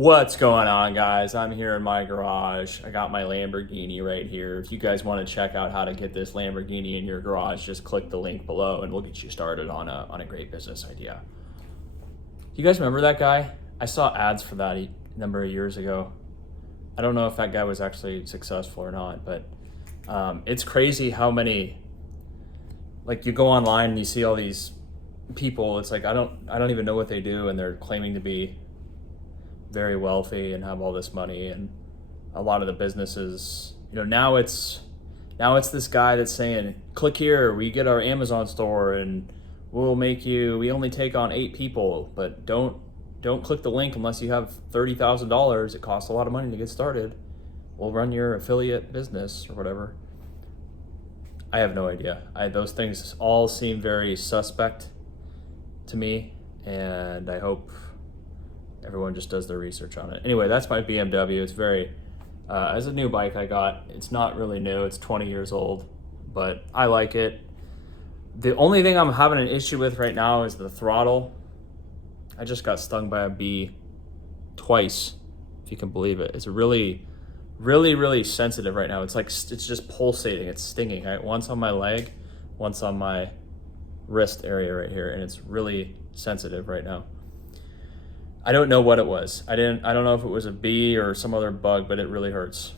What's going on, guys? I'm here in my garage. I got my Lamborghini right here. If you guys want to check out how to get this Lamborghini in your garage, just click the link below and we'll get you started on a great business idea. You guys remember that guy? I saw ads for that a number of years ago. I don't know if that guy was actually successful or not, but it's crazy how many, like, you go online and you see all these people. It's like I don't even know what they do, and they're claiming to be very wealthy and have all this money. And a lot of the businesses, now it's this guy that's saying, click here, we get our Amazon store and we only take on 8 people, but don't click the link unless you have $30,000. It costs a lot of money to get started. We'll run your affiliate business or whatever. I have no idea. Those things all seem very suspect to me, and I hope everyone just does their research on it. Anyway, that's my BMW. It's as a new bike I got. It's not really new. It's 20 years old, but I like it. The only thing I'm having an issue with right now is the throttle. I just got stung by a bee twice, if you can believe it. It's really, really, really sensitive right now. It's just pulsating. It's stinging. Once on my leg, once on my wrist area right here, and it's really sensitive right now. I don't know what it was. I don't know if it was a bee or some other bug, but it really hurts.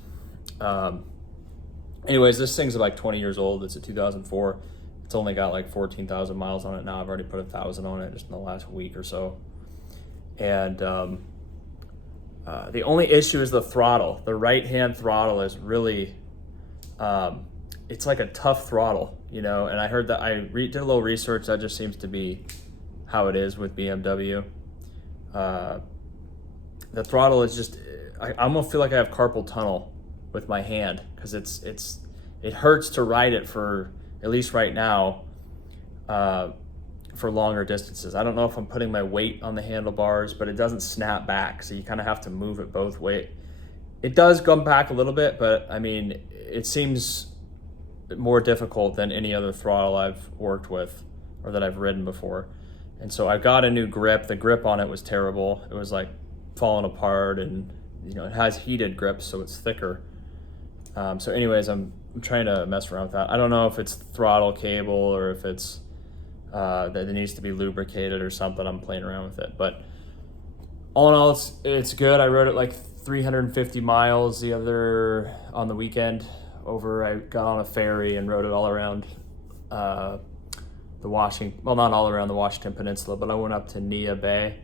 Anyways, this thing's like 20 years old. It's a 2004. It's only got like 14,000 miles on it now. I've already put 1,000 on it just in the last week or so. And the only issue is the throttle. The right-hand throttle is really, it's like a tough throttle, and I heard that did a little research. That just seems to be how it is with BMW. The throttle is just, I almost feel like I have carpal tunnel with my hand, because it hurts to ride it for, at least right now, for longer distances. I don't know if I'm putting my weight on the handlebars, but it doesn't snap back, so you kind of have to move it both ways. It does come back a little bit, but I mean, it seems more difficult than any other throttle I've worked with or that I've ridden before. And so I got a new grip. The grip on it was terrible. It was like falling apart, and it has heated grips, so it's thicker. So anyways, I'm trying to mess around with that. I don't know if it's throttle cable or if it's that it needs to be lubricated or something. I'm playing around with it, but all in all, it's good. I rode it like 350 miles on the weekend over. I got on a ferry and rode it all around not all around the Washington Peninsula, but I went up to Nia Bay,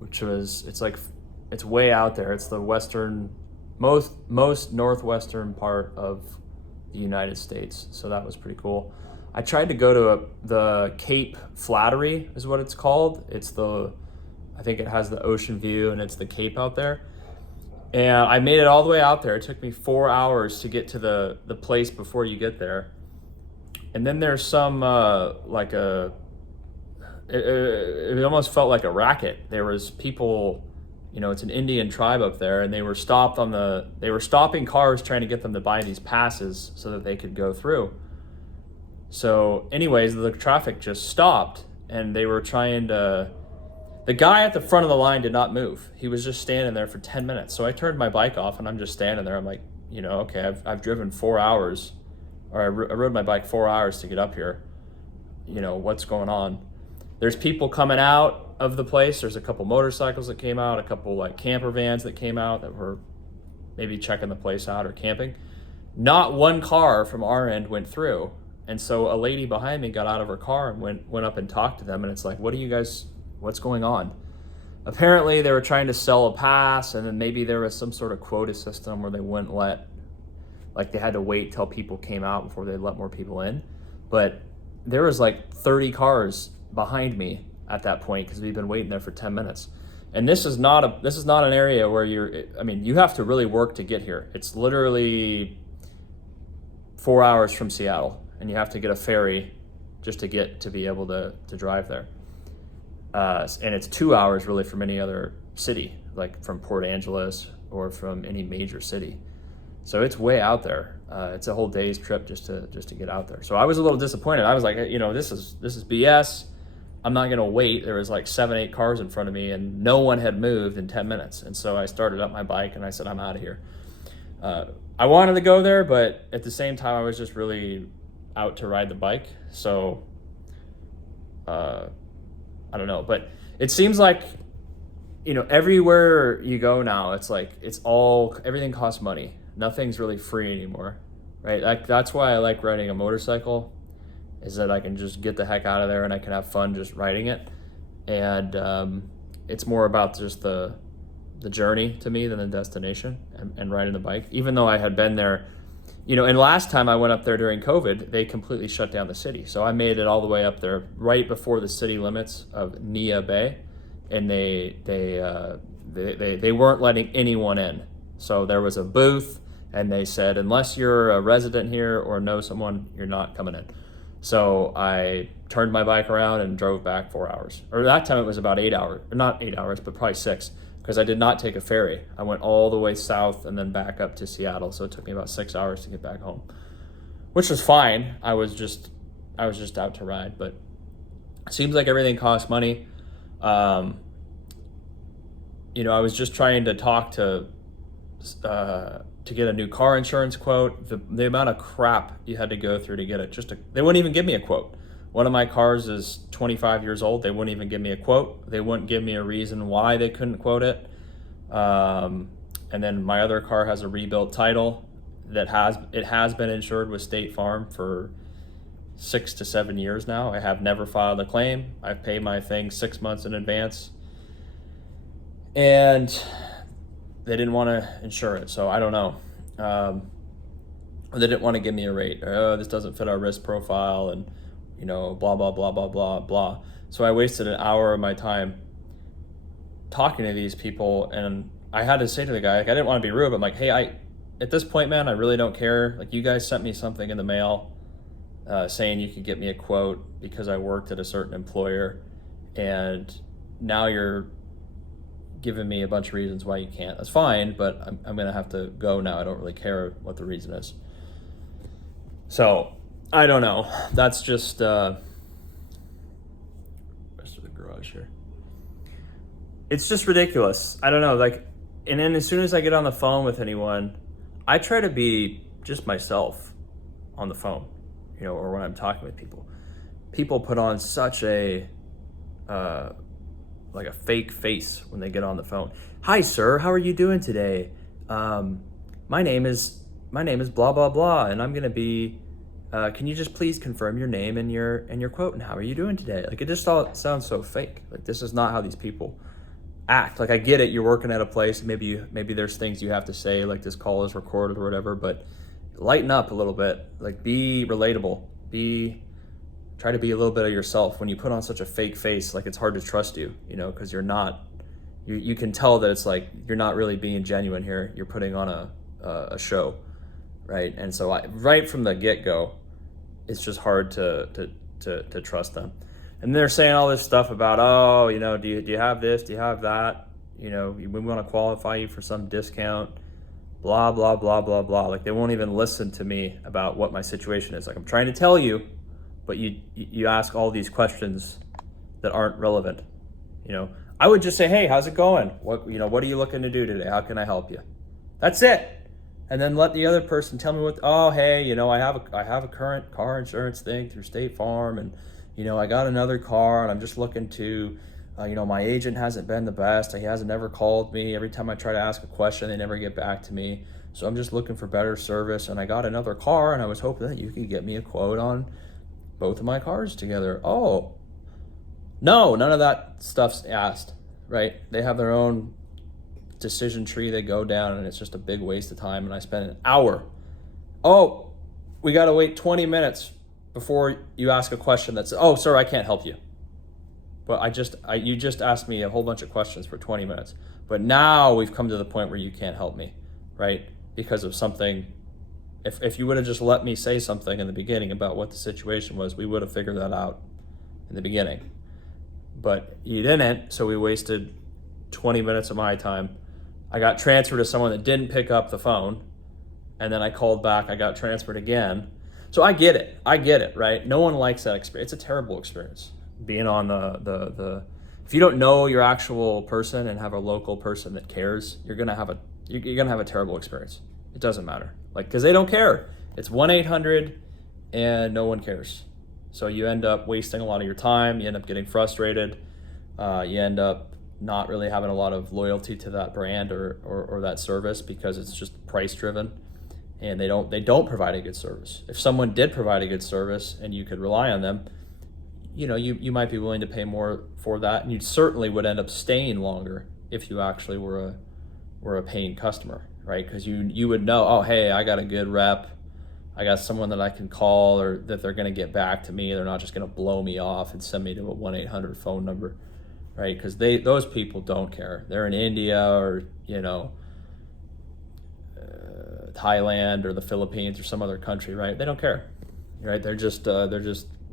which it's way out there. It's the most northwestern part of the United States. So that was pretty cool. I tried to go to the Cape Flattery is what it's called. I think it has the ocean view, and it's the Cape out there. And I made it all the way out there. It took me 4 hours to get to the place before you get there. And then there's some it almost felt like a racket. There was people, it's an Indian tribe up there, and they were stopping cars trying to get them to buy these passes so that they could go through. So anyways, the traffic just stopped, and they were the guy at the front of the line did not move. He was just standing there for 10 minutes. So I turned my bike off, and I'm just standing there. I'm like, okay, I've driven 4 hours. Or I rode my bike 4 hours to get up here. What's going on? There's people coming out of the place. There's a couple motorcycles that came out, a couple like camper vans that came out that were maybe checking the place out or camping. Not one car from our end went through. And so a lady behind me got out of her car and went up and talked to them. And it's like, what's going on? Apparently they were trying to sell a pass, and then maybe there was some sort of quota system where they wouldn't they had to wait till people came out before they let more people in. But there was like 30 cars behind me at that point, because we've been waiting there for 10 minutes. And this is not an area where you have to really work to get here. It's literally 4 hours from Seattle, and you have to get a ferry just to be able to drive there. And it's 2 hours really from any other city, like from Port Angeles or from any major city. So it's way out there. It's a whole day's trip just to get out there. So I was a little disappointed. I was like, this is BS. I'm not going to wait. There was like 7, 8 cars in front of me and no one had moved in 10 minutes. And so I started up my bike and I said, I'm out of here. I wanted to go there, but at the same time, I was just really out to ride the bike. So I don't know, but it seems like, everywhere you go now, it's like, everything costs money. Nothing's really free anymore, right? That's why I like riding a motorcycle, is that I can just get the heck out of there and I can have fun just riding it. And it's more about just the journey to me than the destination and riding the bike. Even though I had been there, and last time I went up there during COVID, they completely shut down the city. So I made it all the way up there right before the city limits of Nia Bay, and they weren't letting anyone in. So there was a booth, and they said, unless you're a resident here or know someone, you're not coming in. So I turned my bike around and drove back 4 hours. Or that time it was about 8 hours, or not 8 hours, but probably 6, because I did not take a ferry. I went all the way south and then back up to Seattle. So it took me about 6 hours to get back home, which was fine. I was just out to ride, but it seems like everything costs money. I was just trying to talk to get a new car insurance quote. The amount of crap you had to go through to get it, they wouldn't even give me a quote. One of my cars is 25 years old. They wouldn't even give me a quote. They wouldn't give me a reason why they couldn't quote it. And then my other car has a rebuilt title that has been insured with State Farm for 6 to 7 years now. I have never filed a claim. I've paid my thing 6 months in advance. And they didn't want to insure it, so I don't know. They didn't want to give me a rate. This doesn't fit our risk profile, and blah, blah, blah, blah, blah, blah. So I wasted an hour of my time talking to these people, and I had to say to the guy, I didn't want to be rude, but I'm like, hey, at this point, man, I really don't care. Like, you guys sent me something in the mail saying you could get me a quote because I worked at a certain employer, and now you're giving me a bunch of reasons why you can't. That's fine, but I'm going to have to go now. I don't really care what the reason is. So I don't know. That's just rest of the garage here. It's just ridiculous. I don't know. And then as soon as I get on the phone with anyone, I try to be just myself on the phone, or when I'm talking with people. People put on such a like a fake face when they get on the phone. Hi, sir. How are you doing today? My name is blah blah blah, and I'm gonna be. Can you just please confirm your name and your quote, and how are you doing today? Like, it just all sounds so fake. Like, this is not how these people act. Like, I get it. You're working at a place. Maybe there's things you have to say, like this call is recorded or whatever. But lighten up a little bit. Like, be relatable. Try to be a little bit of yourself. When you put on such a fake face, like, it's hard to trust you, because you're not. You can tell that it's like you're not really being genuine here. You're putting on a show, right? And so right from the get-go, it's just hard to trust them. And they're saying all this stuff about, do you have this? Do you have that? We want to qualify you for some discount. Blah blah blah blah blah. Like, they won't even listen to me about what my situation is. Like, I'm trying to tell you. But you ask all these questions that aren't relevant. I would just say, hey, how's it going? What are you looking to do today? How can I help you? That's it. And then let the other person tell me hey, I have a current car insurance thing through State Farm, and I got another car, and I'm just looking to, my agent hasn't been the best. He hasn't ever called me. Every time I try to ask a question, they never get back to me. So I'm just looking for better service, and I got another car, and I was hoping that you could get me a quote on both of my cars together. Oh, no, none of that stuff's asked, right? They have their own decision tree they go down, and it's just a big waste of time. And I spent an hour. Oh, we got to wait 20 minutes before you ask a question that's, oh, sir, I can't help you. But you just asked me a whole bunch of questions for 20 minutes. But now we've come to the point where you can't help me, right? Because of something. If you would have just let me say something in the beginning about what the situation was, we would have figured that out in the beginning. But you didn't, so we wasted 20 minutes of my time. I got transferred to someone that didn't pick up the phone, and then I called back, I got transferred again. So I get it, right? No one likes that experience. It's a terrible experience. being on the if you don't know your actual person and have a local person that cares, you're gonna have a terrible experience. It doesn't matter, like, because they don't care. It's 1-800 and no one cares. So you end up wasting a lot of your time. You end up getting frustrated. You end up not really having a lot of loyalty to that brand or that service because it's just price driven, and they don't provide a good service. If someone did provide a good service and you could rely on them, you might be willing to pay more for that, and you certainly would end up staying longer if you actually were a paying customer, right? Because you would know, oh, hey, I got a good rep, I got someone that I can call, or that they're going to get back to me. They're not just going to blow me off and send me to a 1-800 phone number, right? Because those people don't care. They're in India or Thailand or the Philippines or some other country, right? They don't care, right? They're just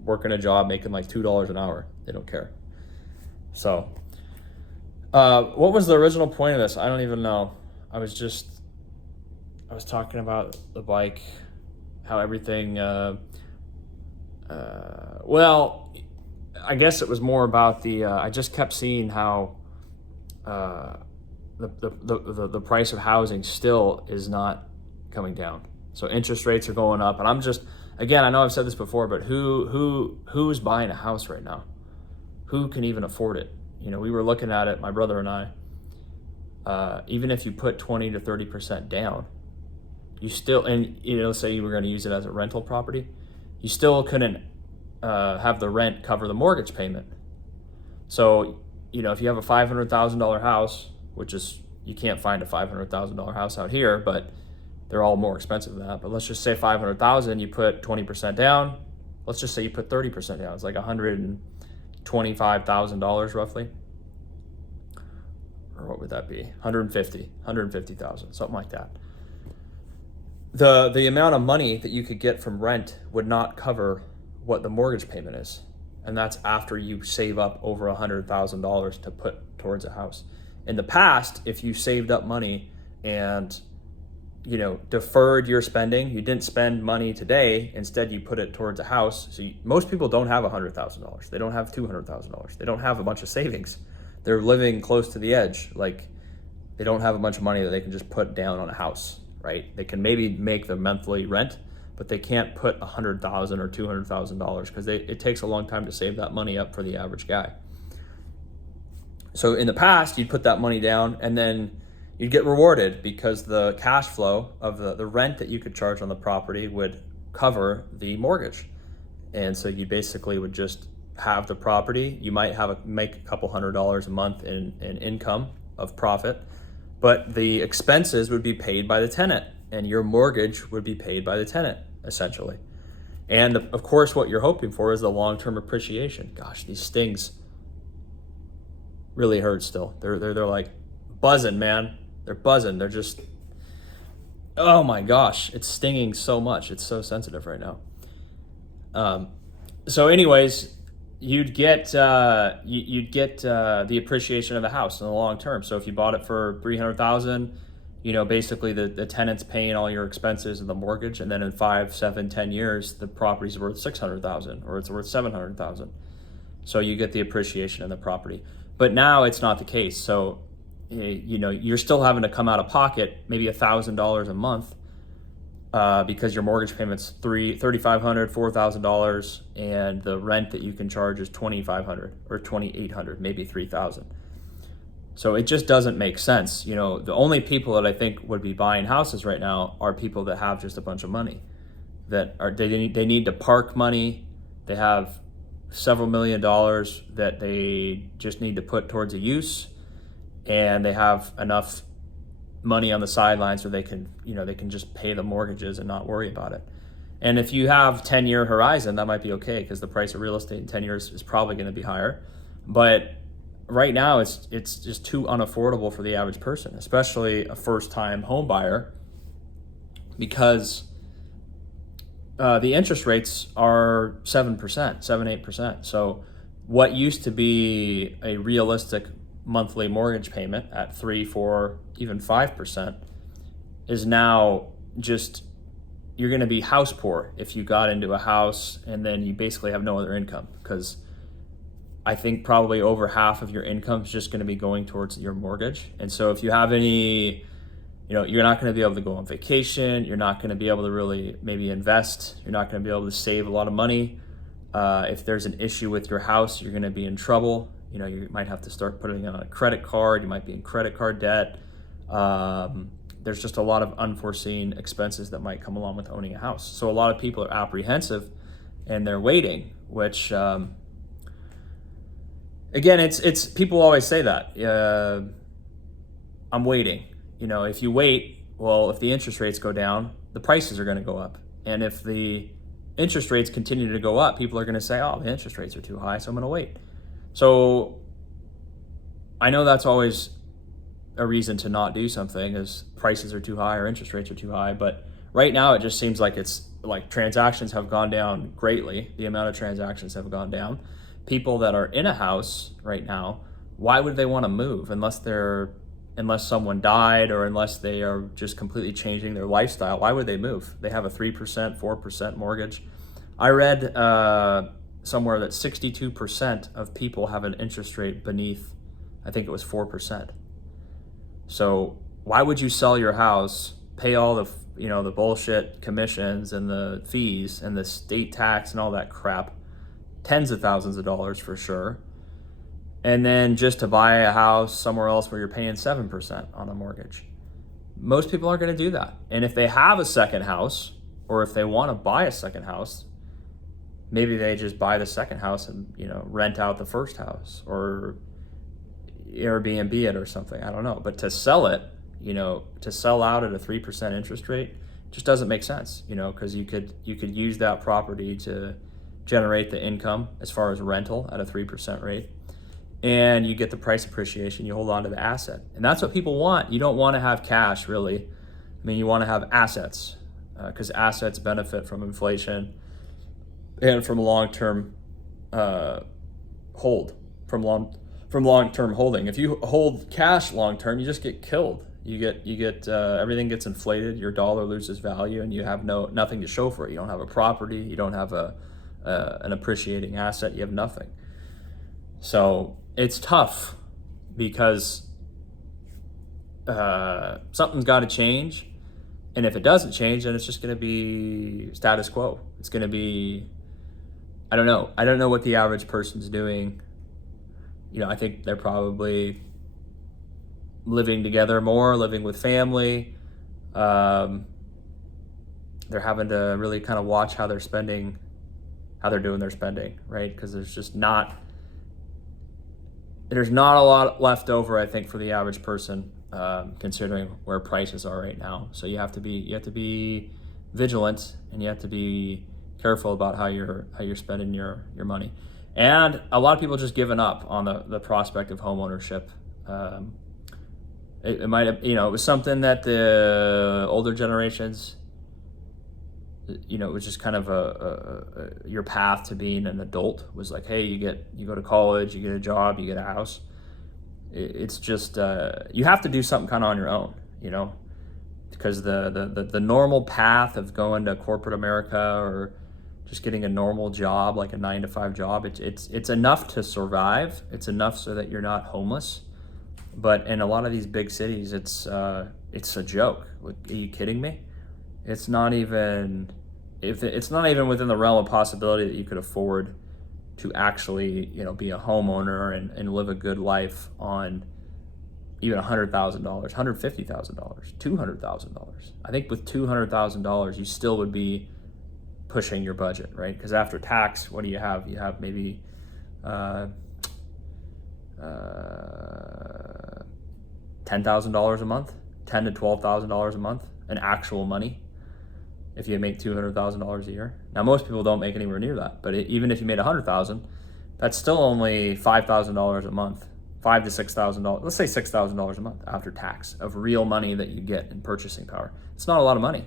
working a job making like $2 an hour. They don't care. So, what was the original point of this? I don't even know. I was talking about the bike, how everything. Well, I guess it was more about the. I just kept seeing how the price of housing still is not coming down. So interest rates are going up, and I'm just, again, I know I've said this before, but who's buying a house right now? Who can even afford it? We were looking at it, my brother and I. Even if you put 20 to 30% down, you still, and say you were going to use it as a rental property, you still couldn't have the rent cover the mortgage payment. So, if you have a $500,000 house, which is, you can't find a $500,000 house out here, but they're all more expensive than that. But let's just say $500,000, you put 20% down. Let's just say you put 30% down. It's like $125,000 roughly. Or what would that be? 150,000, something like that. The amount of money that you could get from rent would not cover what the mortgage payment is. And that's after you save up over $100,000 to put towards a house. In the past, if you saved up money and deferred your spending, you didn't spend money today, instead you put it towards a house. So most people don't have $100,000. They don't have $200,000. They don't have a bunch of savings. They're living close to the edge. Like, they don't have a bunch of money that they can just put down on a house, right? They can maybe make the monthly rent, but they can't put $100,000 or $200,000 because it takes a long time to save that money up for the average guy. So in the past, you'd put that money down and then you'd get rewarded because the cash flow of the rent that you could charge on the property would cover the mortgage. And so you basically would just have the property. You might make a couple $100 a month in income of profit, but the expenses would be paid by the tenant and your mortgage would be paid by the tenant, essentially. And of course, what you're hoping for is the long-term appreciation. Gosh, these stings really hurt still. They're like buzzing, man. They're buzzing. They're just, oh my gosh, it's stinging so much. It's so sensitive right now. So anyways, you'd get the appreciation of the house in the long term. So if you bought it for $300,000, basically the tenant's paying all your expenses and the mortgage, and then in 5, 7, 10 years, the property's worth $600,000 or it's worth $700,000. So you get the appreciation in the property. But now it's not the case. So, you're still having to come out of pocket maybe $1,000 a month because your mortgage payment's $3,500, $4,000, and the rent that you can charge is $2,500 or $2,800, maybe $3,000. So it just doesn't make sense. The only people that I think would be buying houses right now are people that have just a bunch of money, that they need to park money. They have several $1,000,000 that they just need to put towards a use, and they have enough money on the sidelines where they can just pay the mortgages and not worry about it. And if you have 10-year horizon, that might be okay because the price of real estate in 10 years is probably going to be higher. But right now, it's just too unaffordable for the average person, especially a first-time home buyer, because the interest rates are 7%, 7-8%. So what used to be a realistic monthly mortgage payment at 3, 4, even 5% is now just, you're going to be house poor if you got into a house and then you basically have no other income because I think probably over half of your income is just going to be going towards your mortgage. And so if you have any, you're not going to be able to go on vacation. You're not going to be able to really maybe invest. You're not going to be able to save a lot of money. If there's an issue with your house, you're going to be in trouble. You might have to start putting on a credit card. You might be in credit card debt. There's just a lot of unforeseen expenses that might come along with owning a house. So a lot of people are apprehensive and they're waiting, which, again, it's people always say that. I'm waiting. If you wait, well, if the interest rates go down, the prices are going to go up. And if the interest rates continue to go up, people are going to say, oh, the interest rates are too high, so I'm going to wait. So I know that's always a reason to not do something, is prices are too high or interest rates are too high. But right now it just seems like it's like transactions have gone down greatly. The amount of transactions have gone down. People that are in a house right now, why would they want to move unless someone died or unless they are just completely changing their lifestyle? Why would they move? They have a 3%, 4% mortgage. I read somewhere that 62% of people have an interest rate beneath, I think it was 4%. So why would you sell your house, pay all the the bullshit commissions and the fees and the state tax and all that crap, tens of thousands of dollars for sure, and then just to buy a house somewhere else where you're paying 7% on a mortgage? Most people aren't going to do that. And if they have a second house, or if they want to buy a second house, maybe they just buy the second house and rent out the first house or Airbnb it or something. I don't know. But to sell it, to sell out at a 3% interest rate just doesn't make sense, because you could use that property to generate the income as far as rental at a 3% rate. And you get the price appreciation, you hold on to the asset. And that's what people want. You don't want to have cash, really. I mean, you want to have assets, because assets benefit from inflation and from long-term long-term holding. If you hold cash long-term, you just get killed. You get everything gets inflated. Your dollar loses value, and you have nothing to show for it. You don't have a property. You don't have an appreciating asset. You have nothing. So it's tough because something's got to change. And if it doesn't change, then it's just going to be status quo. It's going to be, I don't know. I don't know what the average person's doing. I think they're probably living together more, living with family. They're having to really kind of watch how they're spending, how they're doing their spending, right? Because there's not a lot left over, I think, for the average person, considering where prices are right now. So you have to be vigilant, and you have to be careful about how you're spending your money. And a lot of people just given up on the prospect of home ownership. It might have, it was something that the older generations, it was just kind of your path to being an adult was like, hey, you go to college, you get a job, you get a house. It's just, you have to do something kind of on your own, because the normal path of going to corporate America or just getting a normal job, like a 9-to-5 job, it's enough to survive. It's enough so that you're not homeless. But in a lot of these big cities, it's a joke. Like, are you kidding me? It's not even within the realm of possibility that you could afford to actually, be a homeowner and live a good life on even $100,000, $150,000, $200,000. I think with $200,000, you still would be pushing your budget, right? Because after tax, what do you have? You have maybe $10,000 a month, $10,000 to $12,000 a month in actual money. If you make $200,000 a year. Now, most people don't make anywhere near that, but even if you made $100,000, that's still only $5,000 a month, $5,000 to $6,000. Let's say $6,000 a month after tax of real money that you get in purchasing power. It's not a lot of money,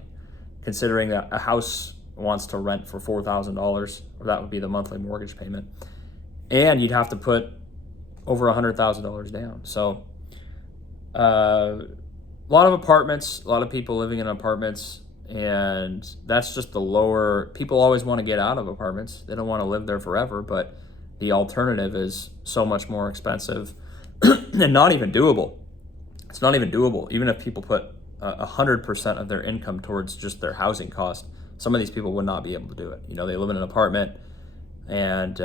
considering that a house wants to rent for $4,000, or that would be the monthly mortgage payment, and you'd have to put over $100,000 down. So, a lot of apartments, a lot of people living in apartments. And that's just the lower, people always want to get out of apartments. They don't want to live there forever, but the alternative is so much more expensive and not even doable. It's not even doable. Even if people put 100% of their income towards just their housing cost, some of these people would not be able to do it. You know, they live in an apartment, and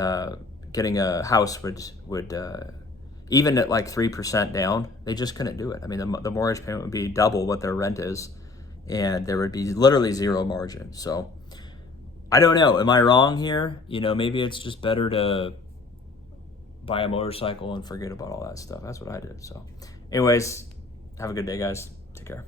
getting a house would even at like 3% down, they just couldn't do it. I mean, the mortgage payment would be double what their rent is, and there would be literally zero margin. So I don't know. Am I wrong here? You know, maybe it's just better to buy a motorcycle and forget about all that stuff. That's what I did. So anyways, have a good day, guys. Take care.